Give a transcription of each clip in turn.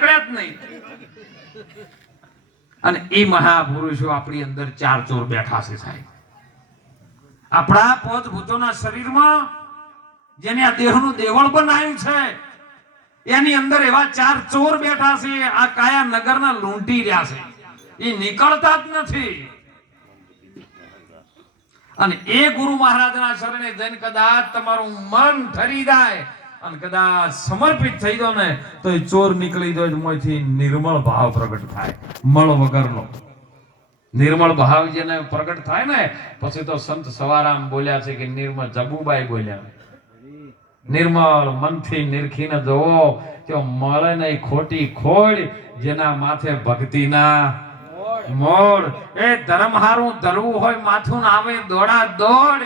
નીકળ્યા જ નહીં. અને એ મહાપુરુષો આપણી અંદર ચાર ચોર બેઠા છે સાહેબ. આપણા પોત ભૂતોના શરીરમાં જેને આ દેહનું દેવળ બનાવ્યું છે, એની અંદર એવા ચાર ચોર બેઠા છે, આ કાયા નગરના લૂંટી રહ્યા છે. એ નીકળતા જ નથી. અને એ ગુરુ મહારાજના શરણે જઈને કદાચ તમારું મન ઠરી જાય અને કદાચ સમર્પિત થઈ દો ને તો એ ચોર નીકળી દો એમાંથી નિર્મળ ભાવ પ્રગટ થાય. મળ વગરનો. નિર્મળ ભાવ જેને પ્રગટ થાય ને પછી તો સંત સવારામ બોલ્યા છે કે નિર્મળ જબુબાઈ બોલ્યા. નિર્મળ મનથી નિરખીને જોવો કે મળે નહીં ખોટી ખોડ જેના માથે ભક્તિના મોડ. એ ધર્મ હારું ધરવું હોય માથું આવે દોડા દોડ.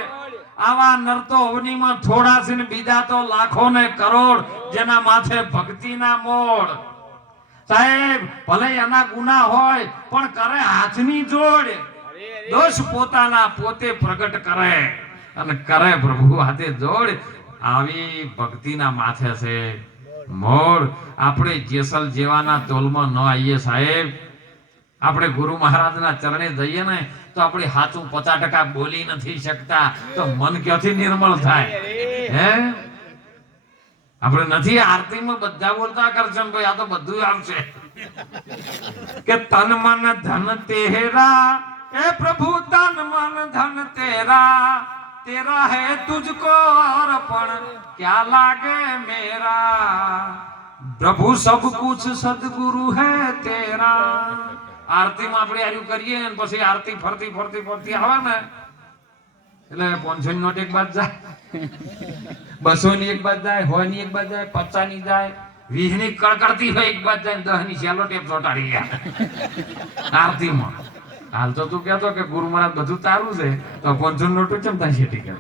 આવા નરતો અવનીમાં છોડાશે ને બીજા તો લાખો ને કરોડ જેના માથે ભક્તિના મોડ સાહેબ, ભલે એના ગુના હોય, પણ કરે હાથની જોડ. દોષ પોતાના પોતે પ્રગટ કરે અને કરે પ્રભુ હાથે જોડ. આવી ભક્તિના માથે છે મોડ આપણે જેસલ જેવાના તોલમાં ન આવીએ સાહેબ. આપણે ગુરુ મહારાજના ચરણે જઈએ ને, તો આપણે હાથું પચાસ ટકા બોલી નથી શકતા, તો મન ક્યાંથી નિર્મળ થાય? હે? આપણે નથી આરતીમાં બધા બોલતા કરશન ભાઈ આ તો બધું આવશે કે તન મન ધન તેરા, એ પ્રભુ તન મન ધન તેરા તેરા હે તુજકો અર્પણ, ક્યા લાગે મેરા? પ્રભુ સબ કુછ સદગુરુ હે તેરા. આરતીમાં આપણે આર્યું કરીએ ને પછી આરતી ફરતી ફરતી ફરતી આવે ને, એટલે પાંચસો નોટ એક બાદ જાય બસો ની એક બાદ જાય હોયની એક બાદ જાય પચાસની જાય વીસની કડકડતી હોય એક બાદ જાય દસની સેલો ટેપ ચોટાડી ગયા આરતીમાં. હાલ તો તું કહેતો કે ગુરુ મહારાજ બધું તારું છે, તો પાંચસો નોટું કેમ ત્યાં શેટી કરે